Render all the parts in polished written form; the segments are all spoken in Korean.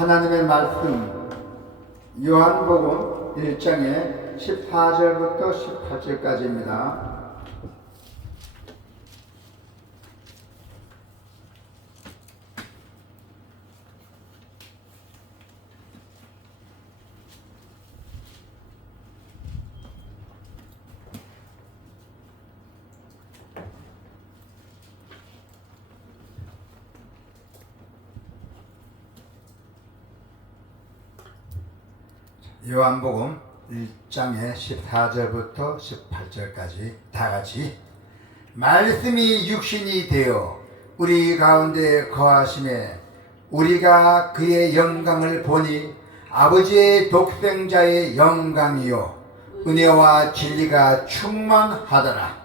하나님의 말씀 요한복음 1장의 14절부터 18절까지입니다. 요한복음 1장의 14절부터 18절까지 다같이 말씀이 육신이 되어 우리 가운데 거하심에 우리가 그의 영광을 보니 아버지의 독생자의 영광이요 은혜와 진리가 충만하더라.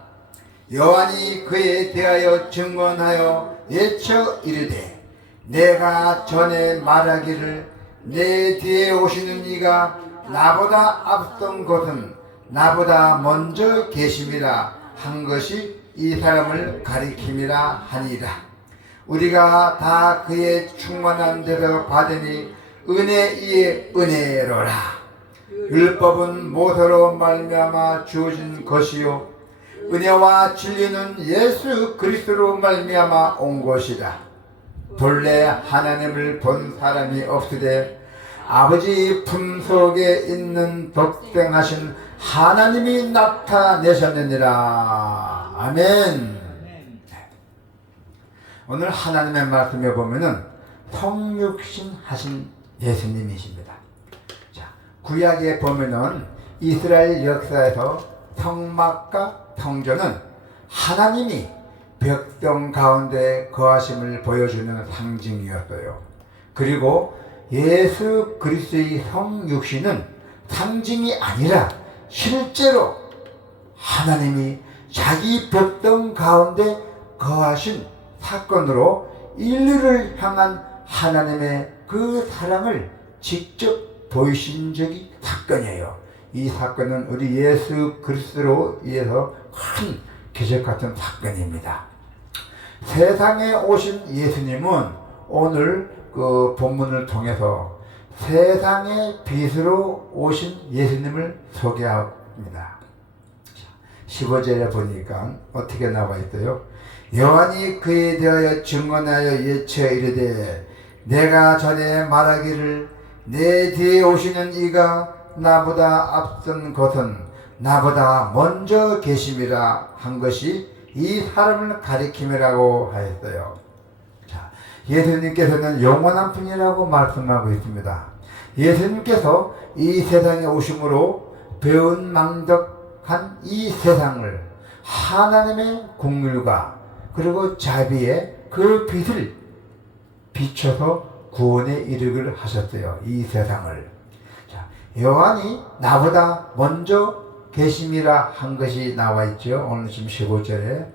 요한이 그에 대하여 증언하여 예쳐 이르되 내가 전에 말하기를 내 뒤에 오시는 이가 나보다 앞선 것은 나보다 먼저 계심이라 한 것이 이 사람을 가리킴이라 하니라. 우리가 다 그의 충만한 데서 받으니 은혜 위에 은혜로라. 율법은 모세로 말미암아 주어진 것이요 은혜와 진리는 예수 그리스도로 말미암아 온 것이라. 본래 하나님을 본 사람이 없으되 아버지 품속에 있는 독생하신 하나님이 나타내셨느니라. 아멘. 오늘 하나님의 말씀에 보면은 성육신 하신 예수님이십니다. 자, 구약에 보면은 이스라엘 역사에서 성막과 성전은 하나님이 백성 가운데 거하심을 보여주는 상징이었어요. 그리고 예수 그리스도의 성육신은 상징이 아니라 실제로 하나님이 자기 백성 가운데 거하신 사건으로 인류를 향한 하나님의 그 사랑을 직접 보이신 적이 사건이에요. 이 사건은 우리 예수 그리스도로 인해서 큰 기적 같은 사건입니다. 세상에 오신 예수님은 오늘 그 본문을 통해서 세상의 빛으로 오신 예수님을 소개합니다. 15절에 보니까 어떻게 나와 있어요? 요한이 그에 대하여 증언하여 예쳐 이르되 내가 전에 말하기를 내 뒤에 오시는 이가 나보다 앞선 것은 나보다 먼저 계심이라 한 것이 이 사람을 가리킴이라고 하였어요. 예수님께서는 영원한 분이라고 말씀하고 있습니다. 예수님께서 이 세상에 오심으로 배은망덕한 이 세상을 하나님의 긍휼과 그리고 자비의 그 빛을 비춰서 구원에 이르기를 하셨어요. 이 세상을. 자, 요한이 나보다 먼저 계심이라 한 것이 나와 있죠. 오늘 지금 15절에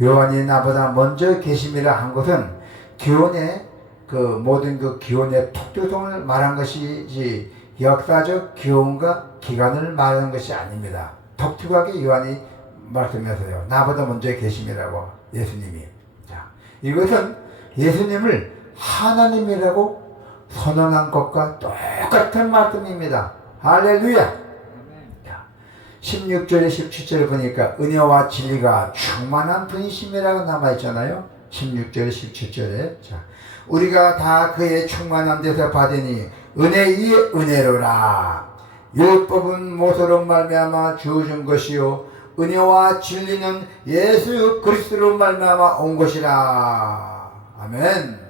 요한이 나보다 먼저 계심이라 한 것은 기원의 그 모든 그 기원의 특수성을 말한 것이지 역사적 기원과 기간을 말하는 것이 아닙니다. 독특하게 요한이 말씀하세요. 나보다 먼저 계심이라고 예수님이. 자, 이것은 예수님을 하나님이라고 선언한 것과 똑같은 말씀입니다. 할렐루야. 16절에 17절에 보니까 은혜와 진리가 충만한 분이심이라고 남아있잖아요. 16절 17절에 자, 우리가 다 그의 충만한 데서 받으니 은혜 위에 은혜로라. 율법은 모세로 말미암아 주어진 것이요 은혜와 진리는 예수 그리스도로 말미암아 온 것이라. 아멘.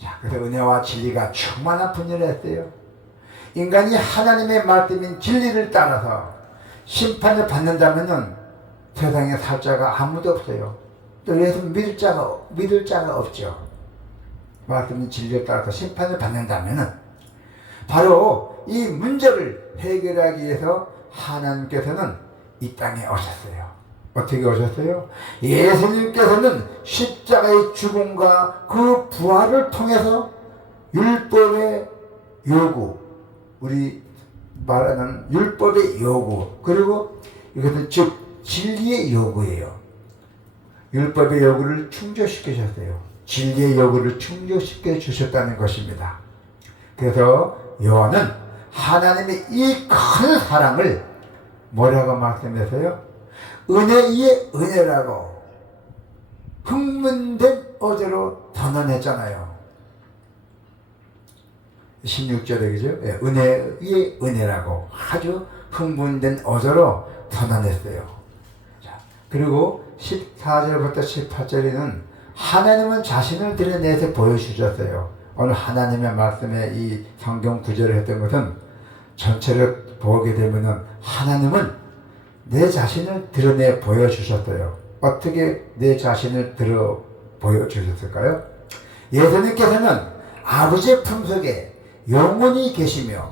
자, 그래서 은혜와 진리가 충만한 분이라 했어요. 인간이 하나님의 말씀인 진리를 따라서 심판을 받는다면은 세상에 살 자가 아무도 없어요. 또 예수 믿을 자가 없죠. 말씀인 진리에 따라서 심판을 받는다면은 바로 이 문제를 해결하기 위해서 하나님께서는 이 땅에 오셨어요. 어떻게 오셨어요? 예수님께서는 십자가의 죽음과 그 부활을 통해서 율법의 요구, 우리 말하는 율법의 요구, 그리고 이것은 즉 진리의 요구예요. 율법의 요구를 충족시키셨어요. 진리의 요구를 충족시켜 주셨다는 것입니다. 그래서 요한은 하나님의 이 큰 사랑을 뭐라고 말씀해서요? 은혜 위에 은혜라고 흥분된 어조로 선언했잖아요. 16절에 그죠? 은혜 위에 은혜라고 아주 흥분된 어조로 선언했어요. 자, 그리고 14절부터 18절에는 하나님은 자신을 드러내서 보여주셨어요. 오늘 하나님의 말씀에 이 성경 구절을 했던 것은 전체를 보게 되면은 하나님은 내 자신을 드러내 보여주셨어요. 어떻게 내 자신을 보여주셨을까요? 예수님께서는 아버지의 품속에 영원히 계시며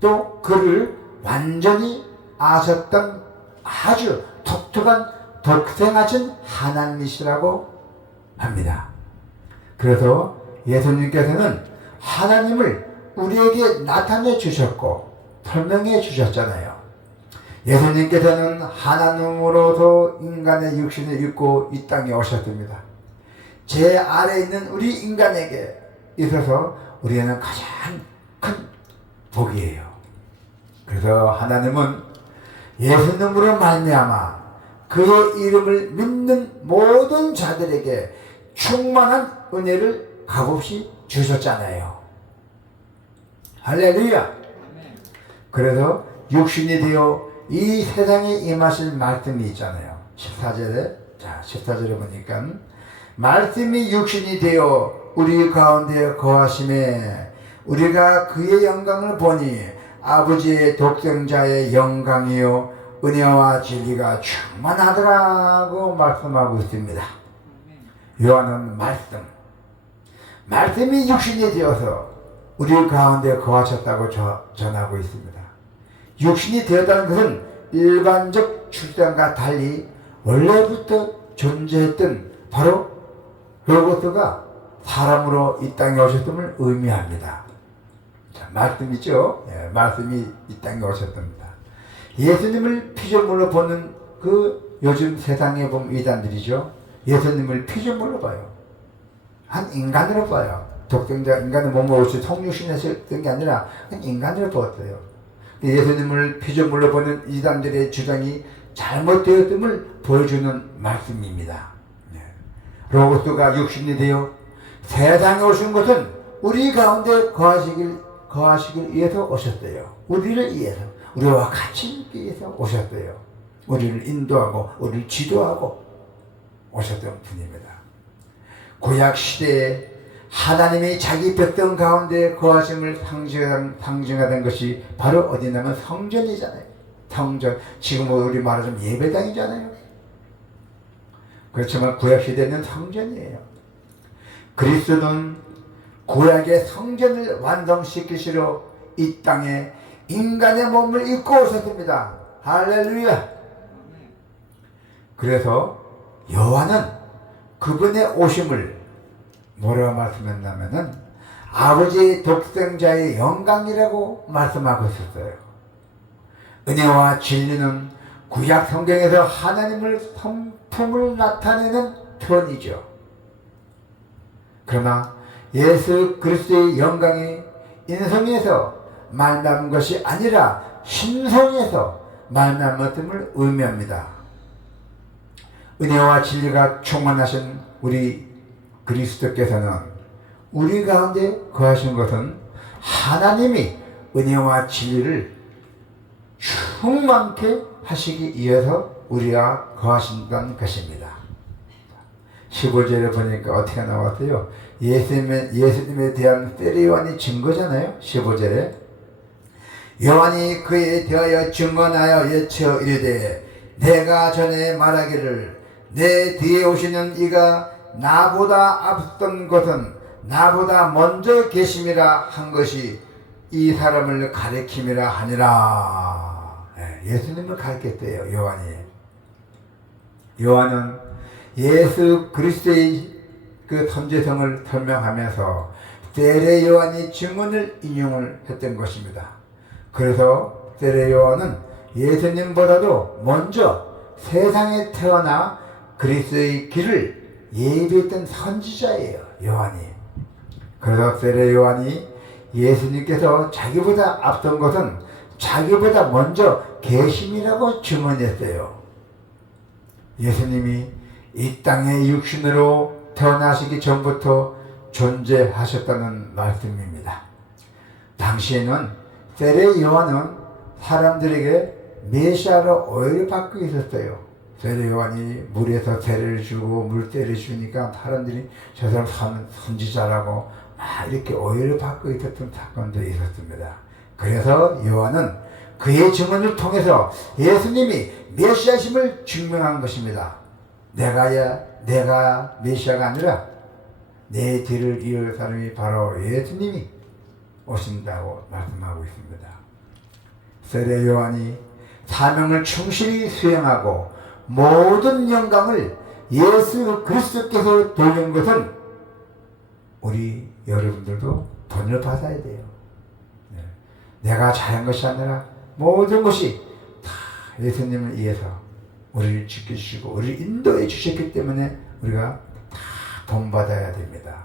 또 그를 완전히 아셨던 아주 독특한 독생하신 하나님이시라고 합니다. 그래서 예수님께서는 하나님을 우리에게 나타내 주셨고 설명해 주셨잖아요. 예수님께서는 하나님으로서 인간의 육신을 입고 이 땅에 오셨습니다. 제 아래에 있는 우리 인간에게 있어서 우리는 가장 큰 복이에요. 그래서 하나님은 예수님으로 말미암아 그의 이름을 믿는 모든 자들에게 충만한 은혜를 값없이 주셨잖아요. 할렐루야. 그래서 육신이 되어 이 세상에 임하실 말씀이 있잖아요. 14절에 14절에 보니까 말씀이 육신이 되어 우리 가운데 거하심에 우리가 그의 영광을 보니 아버지의 독생자의 영광이요 은혜와 진리가 충만하더라고 말씀하고 있습니다. 요한은 말씀이 육신이 되어서 우리 가운데 거하셨다고 전하고 있습니다. 육신이 되었다는 것은 일반적 출생과 달리 원래부터 존재했던 바로 로고스가 사람으로 이 땅에 오셨음을 의미합니다. 자, 말씀이죠. 말씀이 이 땅에 오셨답니다. 예수님을 피조물로 보는 그 요즘 세상에 보면 이단들이죠. 예수님을 피조물로 봐요. 한 인간으로 봐요. 독생자 인간의 몸을 옷이 성육신에서 했던 게 아니라 한 인간으로 보았어요. 예수님을 피조물로 보는 이단들의 주장이 잘못되었음을 보여주는 말씀입니다. 로고스가 육신이 되어 세상에 오신 것은 우리 가운데 거하시길 위해서 오셨어요. 우리를 위해서, 우리와 같이 있기 위해서 오셨어요. 우리를 인도하고 우리를 지도하고 오셨던 분입니다. 구약 시대에 하나님이 자기 백성 가운데 거하심을 상징하던 것이 바로 어디냐면 성전이잖아요. 성전, 지금 우리 말하자면 예배당이잖아요. 그렇지만 구약 시대는 성전이에요. 그리스도는 구약의 성전을 완성시키시러 이 땅에 인간의 몸을 입고 오셨습니다. 할렐루야. 그래서 요한은 그분의 오심을 뭐라고 말씀했냐면은 아버지의 독생자의 영광이라고 말씀하고 있었어요. 은혜와 진리는 구약 성경에서 하나님을 성품을 나타내는 표현이죠. 그러나 예수 그리스도의 영광이 인성에서 말미암은 것이 아니라 신성에서 말미암았음을 의미합니다. 은혜와 진리가 충만하신 우리 그리스도께서는 우리 가운데 거하신 것은 하나님이 은혜와 진리를 충만케 하시기 위해서 우리가 거하신다는 것입니다. 15절에 보니까 어떻게 나왔어요? 예수님에 대한 세례 요한이 증거잖아요. 15절에 요한이 그에 대하여 증언하여 예쳐 이르되 내가 전에 말하기를 내 뒤에 오시는 이가 나보다 앞선 것은 나보다 먼저 계심이라 한 것이 이 사람을 가리킴이라 하니라. 예수님을 가리켰대요. 요한은 예수 그리스도의 그 선지성을 설명하면서 세례 요한이 증언을 인용을 했던 것입니다. 그래서 세례 요한은 예수님보다도 먼저 세상에 태어나 그리스도의 길을 예비했던 선지자예요. 요한이. 그래서 세례 요한이 예수님께서 자기보다 앞선 것은 자기보다 먼저 계심이라고 증언했어요. 예수님이 이 땅의 육신으로 태어나시기 전부터 존재하셨다는 말씀입니다. 당시에는 세례 요한은 사람들에게 메시아로 오해를 받고 있었어요. 세례 요한이 물에서 세례를 주고 물세례를 주니까 사람들이 저 사람 선지자라고 막 이렇게 오해를 받고 있었던 사건도 있었습니다. 그래서 요한은 그의 증언을 통해서 예수님이 메시아심을 증명한 것입니다. 내가 메시아가 아니라 내 뒤를 이을 사람이 바로 예수님이 오신다고 말씀하고 있습니다. 세례 요한이 사명을 충실히 수행하고 모든 영광을 예수 그리스도께서 돌린 것은 우리 여러분들도 본을 받아야 돼요. 내가 잘한 것이 아니라 모든 것이 다 예수님을 위해서 우리를 지켜주시고 우리를 인도해 주셨기 때문에 우리가 다 본받아야 됩니다.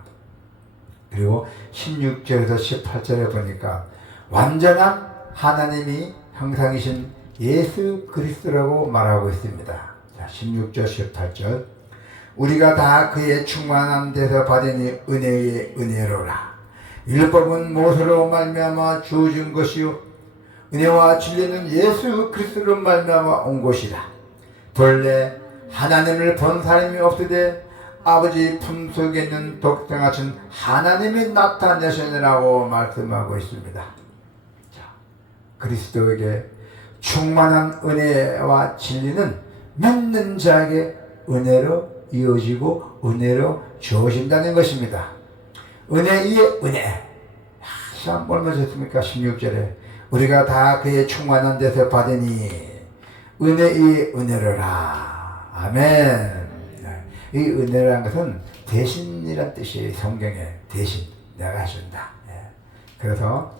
그리고 16절에서 18절에 보니까 완전한 하나님이 형상이신 예수 그리스도라고 말하고 있습니다. 자, 16절 18절 우리가 다 그의 충만한 데서 받으니 은혜의 은혜로라. 율법은 모세로 말미암아 주어진 것이요 은혜와 진리는 예수 그리스도로 말미암아 온 것이라. 본래 하나님을 본 사람이 없으되 아버지 품속에 있는 독생하신 하나님이 나타내시느라고 말씀하고 있습니다. 자, 그리스도에게 충만한 은혜와 진리는 믿는 자에게 은혜로 이어지고 은혜로 주어진다는 것입니다. 은혜 위에 은혜. 참 얼마 좋습니까? 16절에 우리가 다 그의 충만한 데서 받으니 은혜 위에 은혜로라. 아멘. 이 은혜라는 것은 대신이란 뜻이에요. 성경에 대신 내가 해준다. 그래서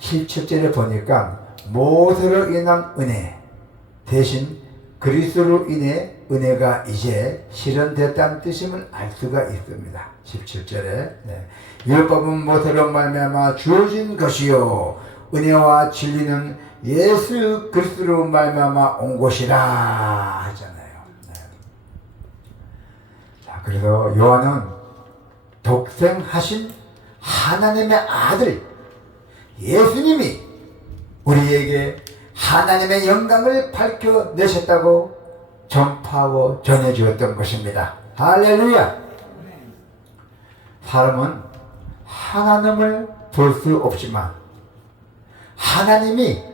17절에 보니까 모세로 인한 은혜 대신 그리스도로 인해 은혜가 이제 실현됐다는 뜻임을 알 수가 있습니다. 17절에 율법은 모세로 말미암아 주어진 것이요 은혜와 진리는 예수 그리스도로 말미암아 온 것이라 하잖아요. 자, 그래서 요한은 독생하신 하나님의 아들 예수님이 우리에게 하나님의 영광을 밝혀내셨다고 전파하고 전해주었던 것입니다. 할렐루야. 사람은 하나님을 볼 수 없지만 하나님이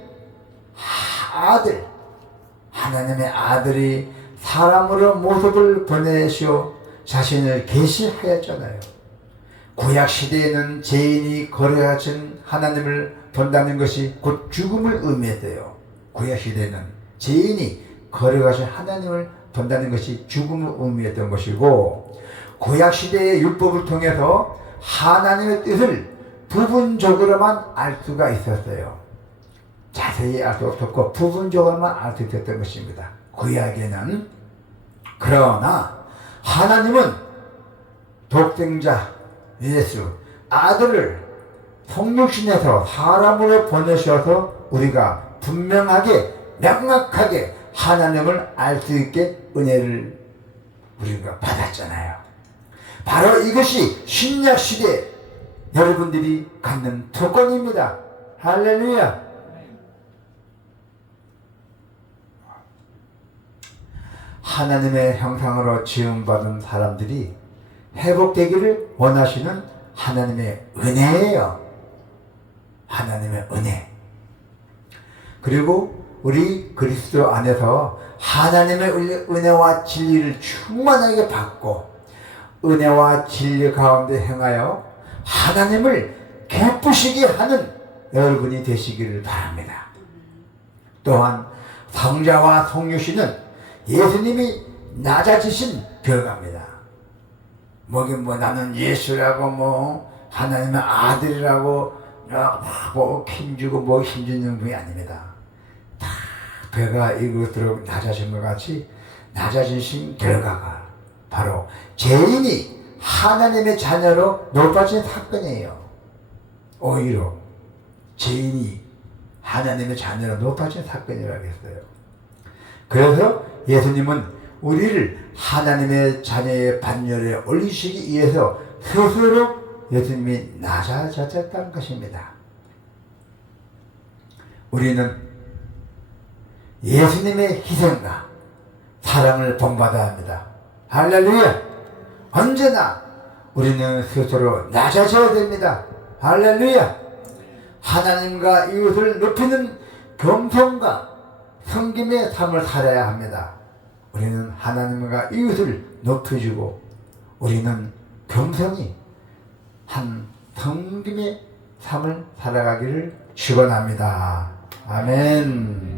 하나님의 아들이 사람으로 모습을 보내시어 자신을 계시하였잖아요. 구약 시대에는 죄인이 거래하신 하나님을 본다는 것이 곧 죽음을 의미했대요. 구약 시대는 죄인이 거래하신 하나님을 본다는 것이 죽음을 의미했던 것이고, 구약 시대의 율법을 통해서 하나님의 뜻을 부분적으로만 알 수가 있었어요. 자세히 알 수 없었고 부분적으로만 알 수 있었던 것입니다. 구약에는. 그러나 하나님은 독생자 예수 아들을 성육신에서 사람으로 보내셔서 우리가 분명하게 명확하게 하나님을 알 수 있게 은혜를 우리가 받았잖아요. 바로 이것이 신약 시대 여러분들이 갖는 특권입니다. 할렐루야. 하나님의 형상으로 지음받은 사람들이 회복되기를 원하시는 하나님의 은혜예요. 하나님의 은혜. 그리고 우리 그리스도 안에서 하나님의 은혜와 진리를 충만하게 받고 은혜와 진리 가운데 행하여 하나님을 기쁘시게 하는 여러분이 되시기를 바랍니다. 또한 성자와 성육신은 예수님이 낮아지신 결과입니다. 나는 예수라고 하나님의 아들이라고 힘주고 힘주는 분이 아닙니다. 다 배가 이것으로 낮아진 것 같이 낮아지신 결과가 바로 죄인이 하나님의 자녀로 높아진 사건이에요. 오히려 죄인이 하나님의 자녀로 높아진 사건이라고 했어요. 그래서 예수님은 우리를 하나님의 자녀의 반열에 올리시기 위해서 스스로 예수님이 낮아졌다는 것입니다. 우리는 예수님의 희생과 사랑을 본받아야 합니다. 할렐루야! 언제나 우리는 스스로 낮아져야 됩니다. 할렐루야! 하나님과 이웃을 높이는 겸손과 섬김의 삶을 살아야 합니다. 우리는 하나님과 이웃을 높여주고 우리는 겸손히 한 섬김의 삶을 살아가기를 축원합니다. 아멘.